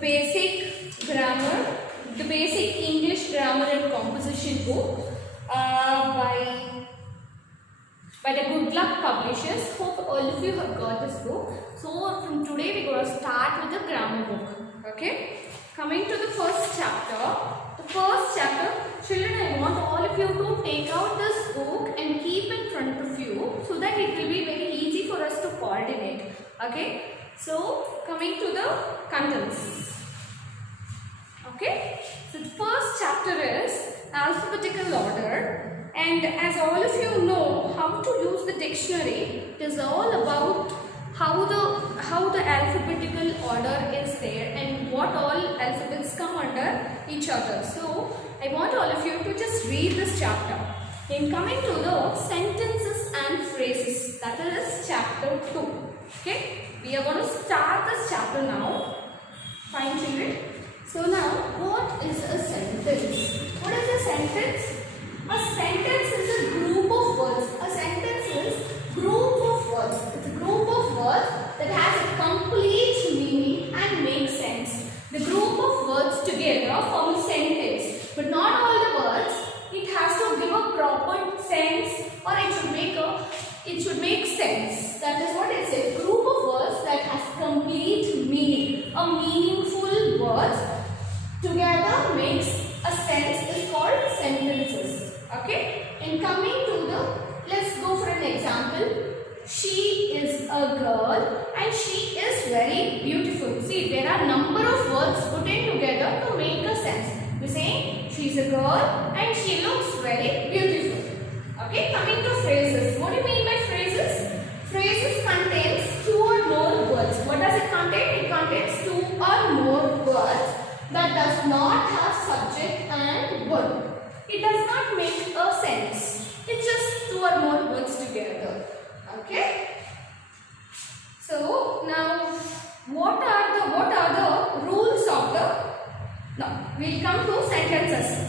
basic grammar, the basic English grammar and composition book by the Good Luck Publishers. Hope all of you have got this book. So from today we are going to start with the grammar book. Okay. Coming to the first chapter. The first chapter, children, I want all of you to take out this book and keep in front of you so that it will be very easy for us to coordinate. Okay. So coming to the contents. Okay. So the first chapter is alphabetical order, and as all of you know how to use the dictionary, it is all about how the alphabetical order is there and what all alphabets come under each other. So I want all of you to just read this chapter. Then coming to the sentences and phrases, that is chapter 2. Okay, we are going to start this chapter now. Fine, children. So now, what is a sentence? What is a sentence? A sentence is a group of words. A sentence is group of words. It's a group of words that has a complete meaning and makes sense. The group of words together form a sentence, but not all the words. It has to give a proper sense, or it should make sense. That is what it says. Group of words that has complete meaning. A meaningful words together makes a sense is called sentences. Okay. And coming to the, let's go for an example. She is a girl and she is very beautiful. See, there are number of words put in together to make a sense. We say she is a girl and she looks very beautiful. Okay, coming to phrases. What do you mean by phrases? Phrases contains 2 or more words. What does it contain? It contains 2 or more words that does not have subject and verb. It does not make a sense. It's just 2 or more words together. Okay. So now, what are the rules of the? Now we'll come to sentences.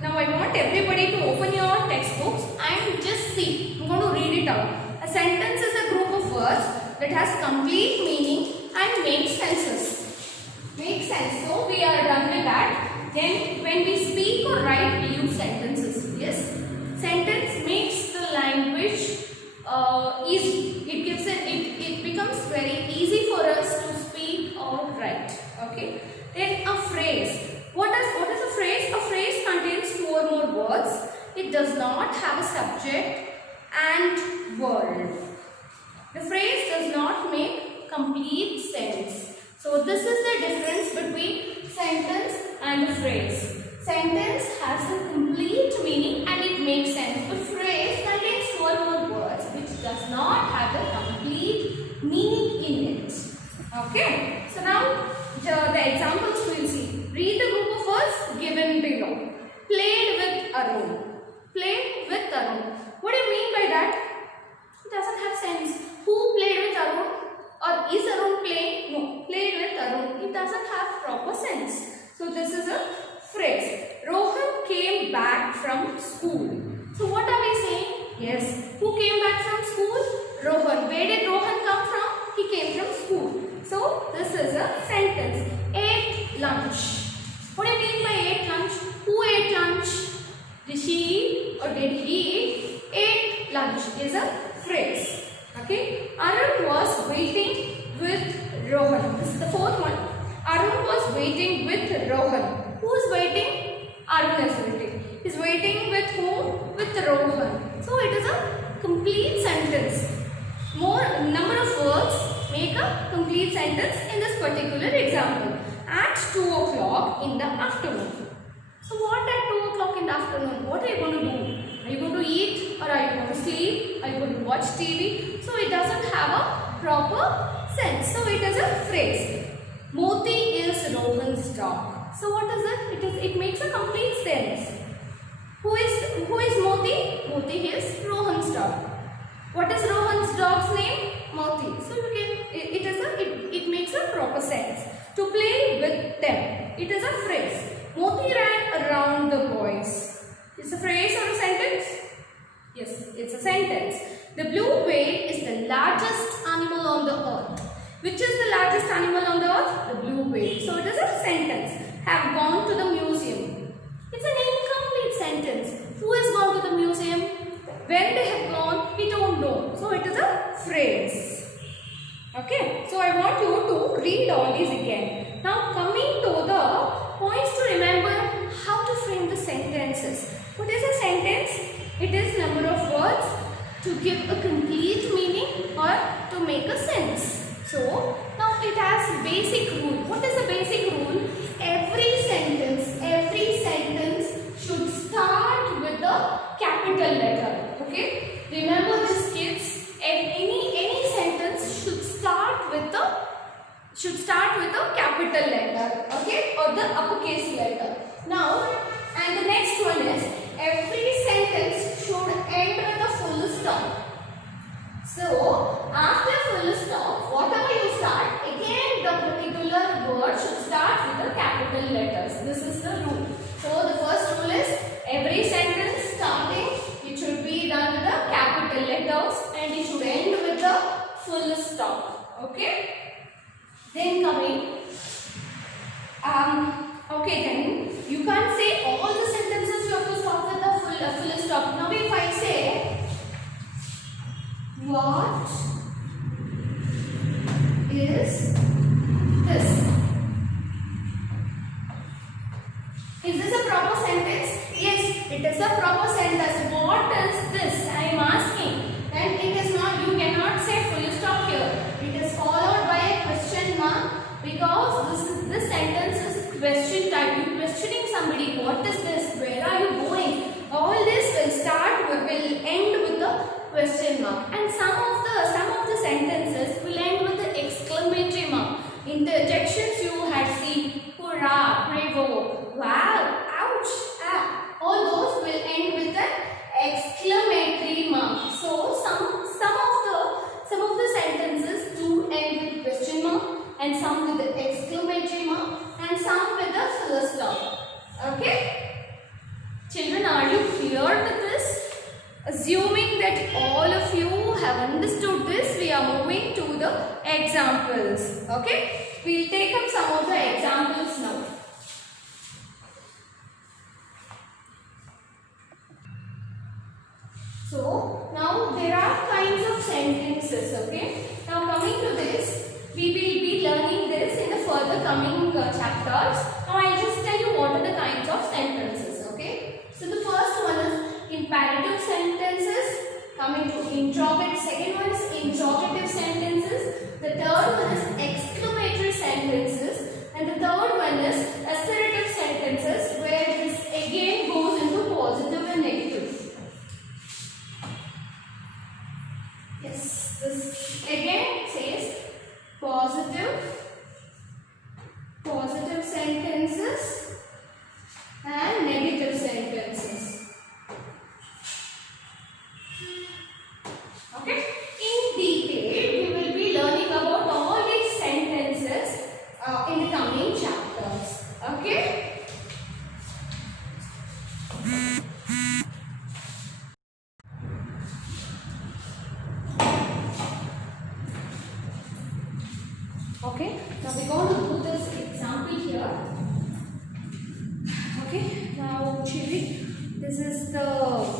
Now I want everybody to open your textbooks and just see. I'm going to read it out. A sentence is a group of words that has complete meaning and makes senses. Makes sense. So we are done with that. Then when we speak or write, we use sentences. Yes. Sentence makes the language easy. It becomes very easy for us to speak or write. Okay. Then a phrase. What is a phrase? A phrase contains 2 or more words. It does not have a subject and verb. The phrase does not make complete sense. So this is the difference between sentence and a phrase. Sentence has a complete meaning and it makes sense. But phrase contains 2 or more words which does not have a complete meaning in it. Okay. So now the examples we will see. Read the group of words given below. Played with Arun. Played with Arun. What do you mean by that? It doesn't have sense. Who played with Arun? Or is Arun playing? No. Played with Arun. It doesn't have proper sense. So this is a phrase. Rohan came back from school. So what are we saying? Yes. Who came back from school? Rohan. Where did Rohan come from? He came from school. So this is a sentence. Ate lunch. What do you mean by ate lunch? Who ate lunch? Did she eat or did he eat? Ate lunch is a phrase. Okay. Arun was waiting with Rohan. This is the fourth one. Arun was waiting with Rohan. Who is waiting? Arun is waiting. He is waiting with whom? With Rohan. So it is a complete sentence. More number of words make a complete sentence in this particular example. At 2 o'clock in the afternoon. So what at 2 o'clock in the afternoon? What are you going to do? Are you going to eat or are you going to sleep? Are you going to watch TV? So it doesn't have a proper sense. So it is a phrase. Moti is Rohan's dog. So what is it? It makes a complete sense. Who is Moti? Moti is Rohan's dog. What is Rohan's dog's name? Moti. So you can it makes a proper sense. To play with them. It is a phrase. Moti ran around the boys. It's a phrase or a sentence? Yes, it's a sentence. The blue whale is the largest animal on the earth. Which is the largest animal on the earth? The blue whale. So it is a sentence. Have gone to the museum. It's an incomplete sentence. Who has gone to the museum? When they have gone, we don't know. So it is a phrase. Okay. So I want you to read all these again. Now coming to the points to remember how to frame the sentences. What is a sentence? It is number of words to give a complete meaning or to make a sense. So now it has basic rule. What is the basic rule? Every sentence should start with the capital letter. Okay? Remember this, kids. Any sentence should start with the capital letter. Okay? Or the uppercase letter. Now, and the next one is every sentence should end with a full stop. So, after full stop, whatever you start, again the particular word should start with the capital letters. This is the rule. So, the first rule is every sentence starting, it should be done with the capital letters and it should end with the full stop. Okay? Then coming, okay then, you can't say all the sentences you have to stop with the full stop. Now if I say, what is this? Is this a proper sentence? Yes, it is a proper sentence. What is this? I am asking. Then it is not, you cannot say full stop here. It is followed by a question mark because this sentence is question type. You questioning somebody, what is this? Where are you going? All this will end with the question mark. And some of the sentences will end with the exclamatory mark. Interjections you had seen, hurrah, bravo, wow, ouch, ah. All those will end with the exclamatory mark. So some of the sentences do end with question mark and some with the exclamatory mark and some with the full stop. Okay? Children, are you clear with this? Assuming that all of you have understood this, we are moving to the examples. Okay? We'll take up some of the examples now. So, now there are kinds of sentences. Okay? Now coming to this, we will be learning this in the further coming chapters. Now I'll just tell you what are the kinds of sentences. Okay? So the first one is imperative sentences. Coming to interrogative, second one is interrogative sentences. The third one is exclamatory sentences. And the third one is assertive sentences, where this again goes into positive and negative. Yes, this again says positive sentences and negative sentences. Okay, in detail we will be learning about all these sentences in the coming chapters. Okay. Okay, now we're going to do this example here. Okay, now children, this is the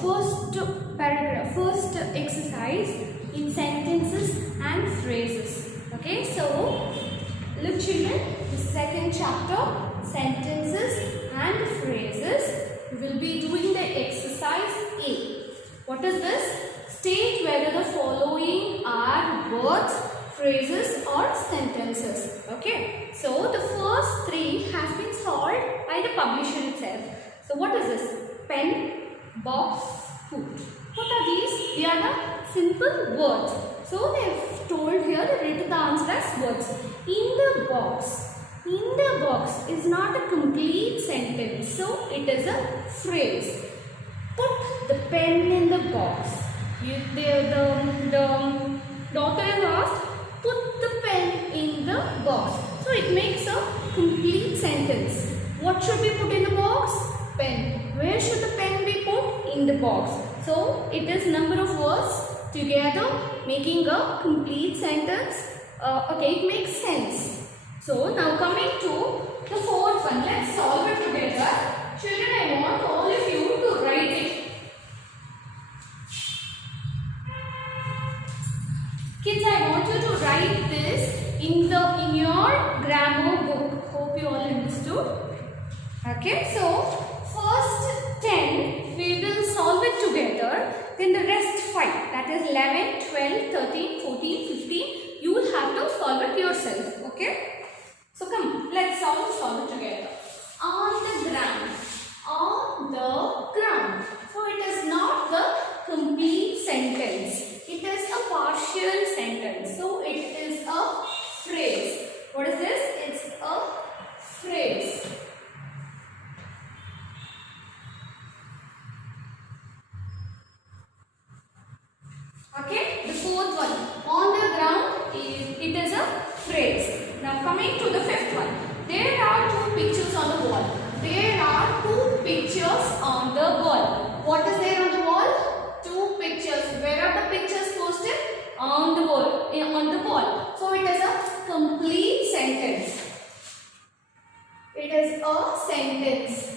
first paragraph, first exercise in sentences and phrases. Okay, so look children, the second chapter, sentences and phrases. We will be doing the exercise A. What is this? State whether the following are words, phrases or sentences. Okay, so the first three has been solved by the publisher itself. So what is this? Pen, box, foot. What are these? They are the simple words. So they have told here, they written the answer as words. In the box is not a complete sentence, so it is a phrase. Put the pen in the box. The daughter is asked, put the pen in the box. So it makes a complete sentence. What should be put in the box? Pen. Where should the pen be put? In the box. So it is number of words together making a complete sentence. Okay, it makes sense. So now coming to the fourth one, let's solve it together. Children, I want all of you to write it. Kids, I want you to write this in your grammar book. Hope you all understood. Okay, so first 10 we will solve it together. Then the rest 5, that is 11, 12, 13, 14, 15. You will have to solve it yourself. Okay. So come, let's solve it together. On the ground. On the ground. So it is not the complete sentence. It is a partial sentence. So it is a phrase. What is this? It's a phrase. Okay, the fourth one. On the ground, it is a phrase. Now coming to the fifth one. There are two pictures on the wall. There are two pictures on the wall. What is there on the wall? Two pictures. Where are the pictures posted? On the wall. On the wall. So it is a complete sentence. It is a sentence.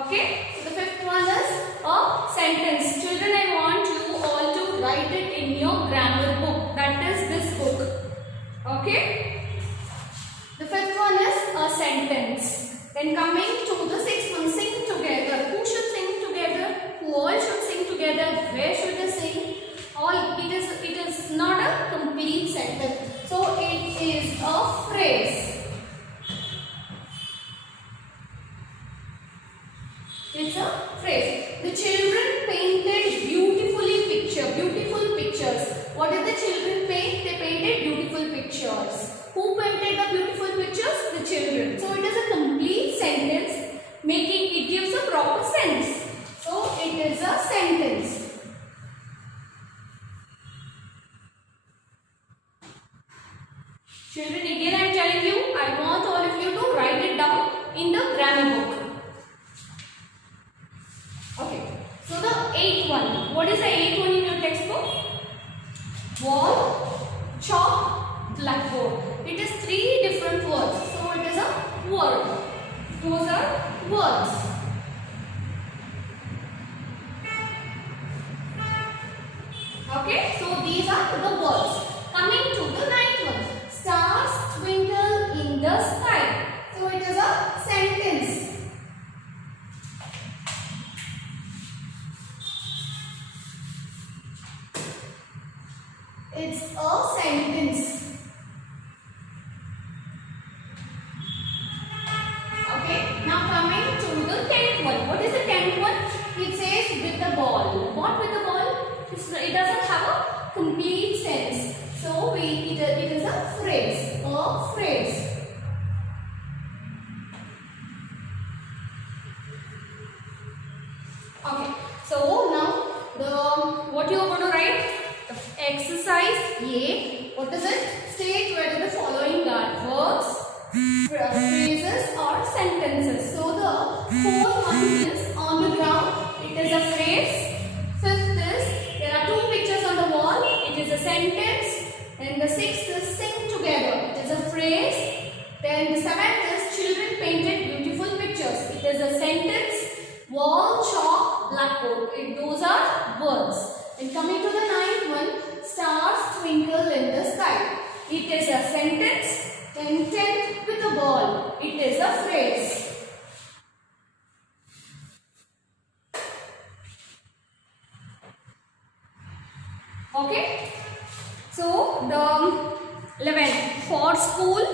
Okay, so the fifth one is a sentence. Children, I want you all to write it in your grammar book. That is this book. Okay. The fifth one is a sentence. Then coming to the sixth one, sing together. Who should sing together? Who all should sing together? Where should they sing? All. It is not a complete sentence. So it is a phrase. It's a phrase. The children painted beautiful pictures. What did the children paint? They painted beautiful pictures. Who painted the beautiful pictures? The children. So it is a complete sentence, making it gives a proper sense. So it is a sentence. Children, again I am telling you, I want all of you to write it down in the grammar book. Okay, so the eighth one. What is the eighth one in your textbook? Wall, chalk, blackboard. It is three different words. So it is a word. Those are words. Okay, so these are the words. Coming to the ninth one. Stars twinkle in the sky. So it is a sentence. It's a sentence. Okay, now coming to the 10th one. What is the 10th one? It says with the ball. What with the ball? It doesn't have a complete sense. So it is a phrase. A phrase. Okay, so now what you are going to write? Exercise A. What is it? State whether the following are words, phrases or sentences. So the fourth one is on the ground. It is a phrase. Fifth is there are two pictures on the wall. It is a sentence. And the sixth is sing together. It is a phrase. Then the seventh is children painted beautiful pictures. It is a sentence. Wall, chalk, blackboard. Those are words. And coming to the ninth one, stars twinkle in the sky. It is a sentence. Then 10th with a ball. It is a phrase. Okay. So the 11th for school.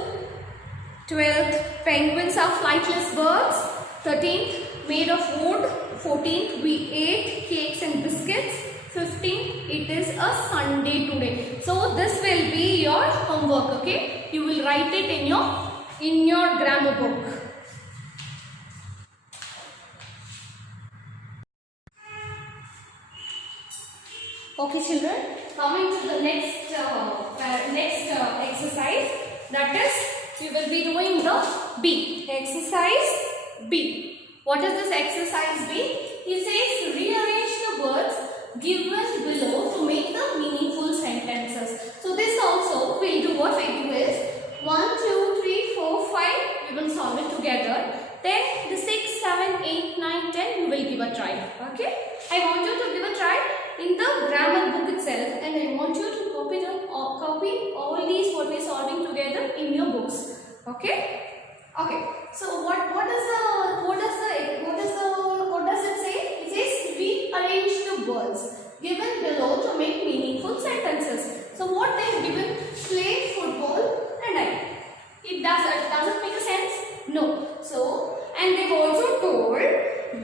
12th penguins are flightless birds. 13th made of wood. 14th we ate cakes and biscuits. 15th it is a Sunday today. So this will be your homework. Okay, you will write it in your grammar book. Okay children, coming to the next exercise, that is you will be doing the B. Exercise B. What is this exercise B? It says rearrange the words given below to make the meaningful sentences. So this also we'll do what we do is 1, 2, 3, 4, 5. We will solve it together. Then the 6, 7, 8, 9, 10 we will give a try. Okay. I want you to give a try in the grammar book itself, and I want you to copy all these what we are solving together in your books. Okay. Okay. So what does it say? It says rearrange the words given below to make meaningful sentences. So what they have given? Play football and I. Does it make a sense? No. So, and they've also told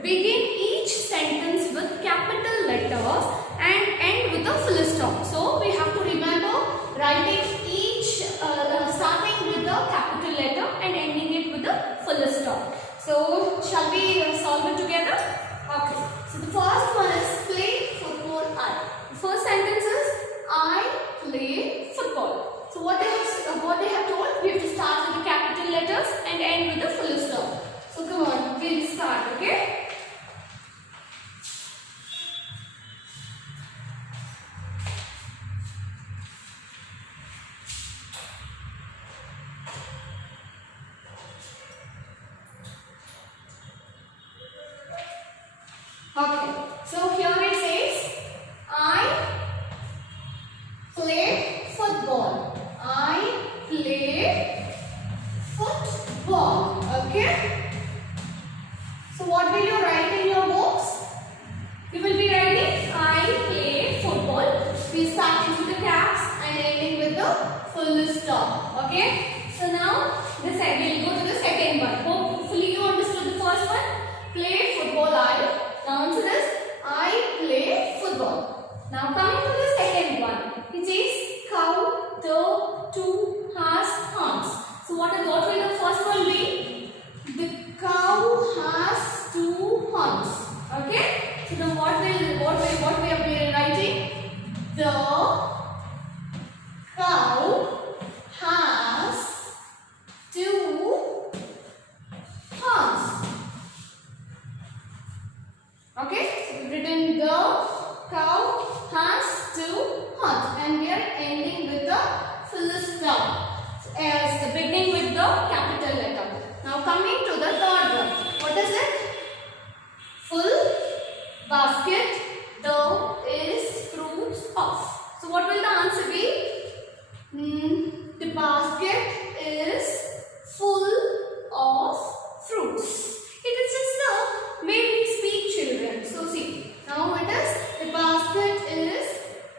begin each sentence with capital letters and end with a full stop. So we have to remember writing each starting with the capital letter and ending it with a full stop. So shall we solve it together? Okay. So the first one is play football I. The first sentence is I play football. So what they have told, we have to start with the capital letters and end with the full stop. So come on, we'll start, okay? Okay, so here it says, I play football. I play football. Okay. So what will you write in your books? You will be writing I play football. We starting with the caps and ending with the full stop. Okay. So now we'll go to the second one. Hopefully you understood the first one. Play football I. Now answer this. I play football. Now coming to the second one. It says cow, dog, two has horns. So what will the first one be? The cow has two horns. Okay. So now what we are writing? The cow has two horns. Okay. So we've written the cow has two horns, and we are ending with the full stop as the beginning with the capital letter. Now coming to the third one. What is it? Full basket. The is fruits of. So what will the answer be? The basket is full of fruits. It is just the way we speak, children. So see, now it is the basket is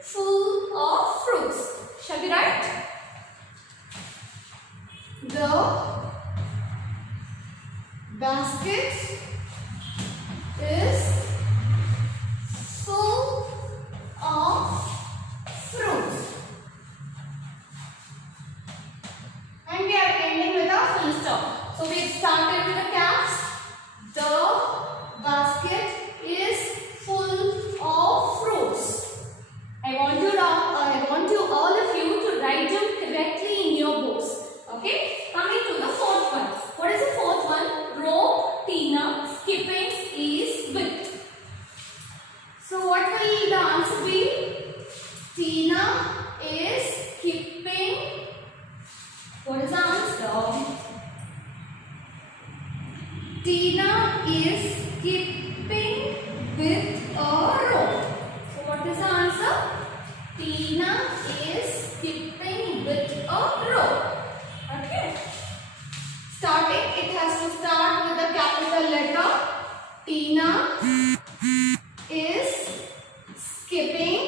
full of fruits. Shall we write? The basket is full of fruits. And we are ending with a full stop. So we started with the caps. The basket is full of fruits. I want you all of you to write them correctly in your books. Okay. Coming to the fourth one. What is the fourth one? Rope, Tina, skipping is with. So what will the answer be? Tina is skipping. What is the answer? Tina is skipping with a rope. So what is the answer? Tina is skipping with a rope. Okay. Starting, it has to start with a capital letter. Tina is skipping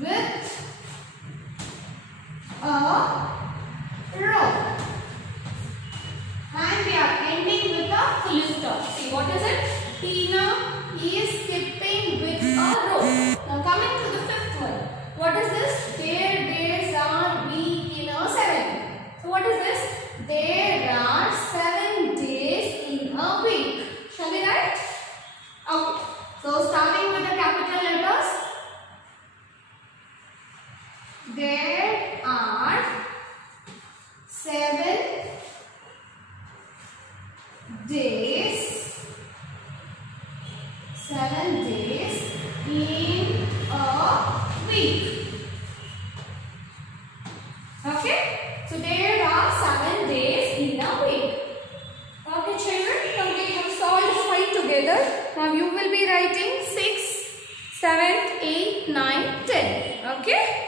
with a rope. And we are ending with a full stop. See, what is it? Tina is skipping with a rope. Now coming to the fifth one. What is this? Their days are week in a 7. So what is this? There are 7 days in a week. Shall we write? Okay. So starting with the capital letters. 7 days in a week. Okay, so there are 7 days in a week. Okay, children, now we have solved 5 together. Now you will be writing 6, 7, 8, 9, 10. Okay.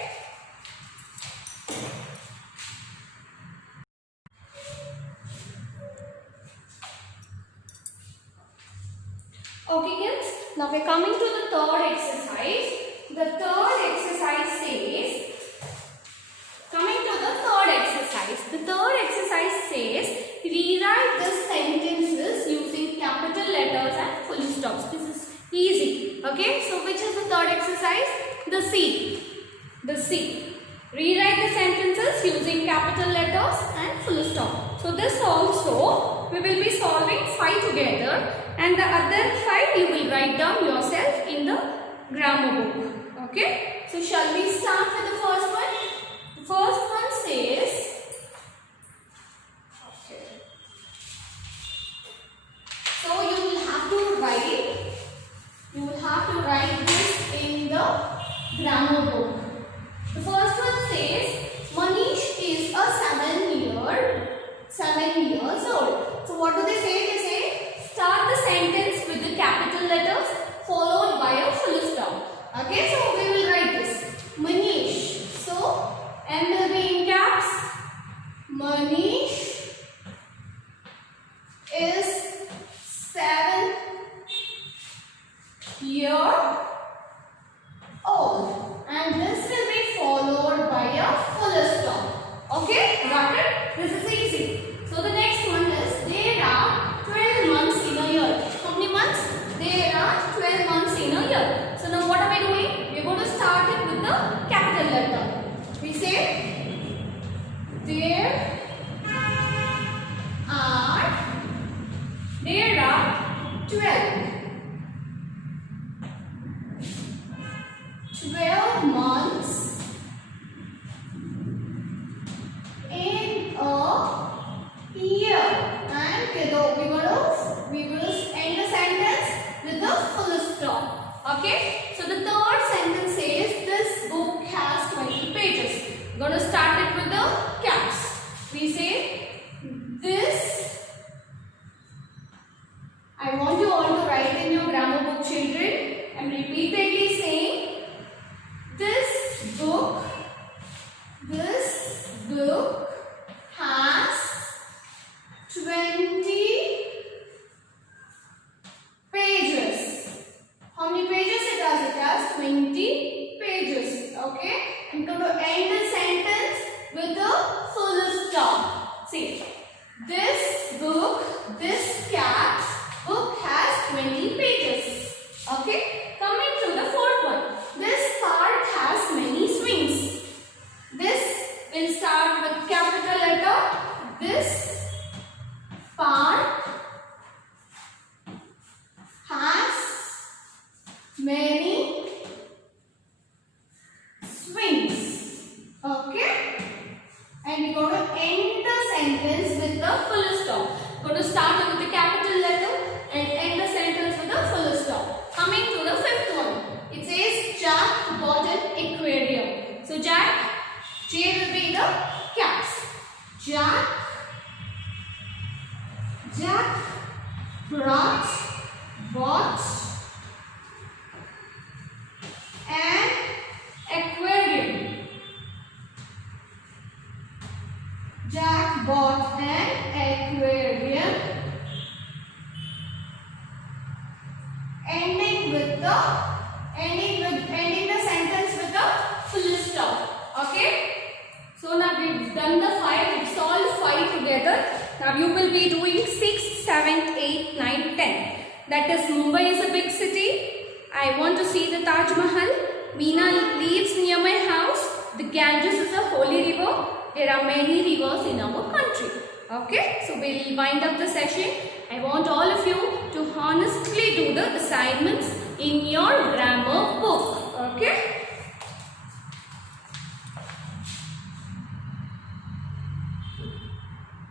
Okay kids, now we are coming to the third exercise. The third exercise says, rewrite the sentences using capital letters and full stops. This is easy. Okay, so which is the third exercise? The C. The C. Rewrite the sentences using capital letters and full stop. So this also we will be solving 5 together, and the other 5 you will write down yourself in the grammar book. Okay, so shall we start with the first one? The first one says, so you will have to write this in the grammar book. The first one says, Manish is a 7 years old. So what do they say? They say, start the sentence with the capital letters followed by a full stop. Okay, so we will write this. Manish. So M will be in caps. Manish is 7 years old, and this will be followed by a full stop. Okay, got it? This is easy. So the next one is, there are 12 months in a year. How many months? There are 12 months in a year. So now what am I doing? We are going to start it with the capital letter. We say, there are 12 months in a year, and we're going to end the sentence with a full stop. Okay, so the third sentence says, this book has 20 pages. We're going to start it with the caps. We say, this, I want you all to write in your grammar book, children. I'm repeatedly saying, this book has 20 pages. How many pages it has? It has 20 pages. Okay, I'm going to end the sentence with a full stop. See, this book, this cat's book has 20 pages. Okay, coming to the fourth one. This park has many swings. This will start with capital letter. This park has many swings. Okay, and we're going to end the sentence with the full stop. We're going to start it with the capital letter and end the sentence with a full stop. Coming to the fifth one. It says, Jack bought an aquarium. So Jack, J will be the caps. Jack bought an aquarium. Jack bought an aquarium. Ending the sentence with a full stop. Okay, so now we've done the 5. We've solved 5 together. Now you will be doing 6, 7, 8, 9, 10. That is, Mumbai is a big city. I want to see the Taj Mahal. Meena lives near my house. The Ganges is a holy river. There are many rivers in our country. Okay, so we'll wind up the session. I want all of you to honestly do the assignments in your grammar book. Okay.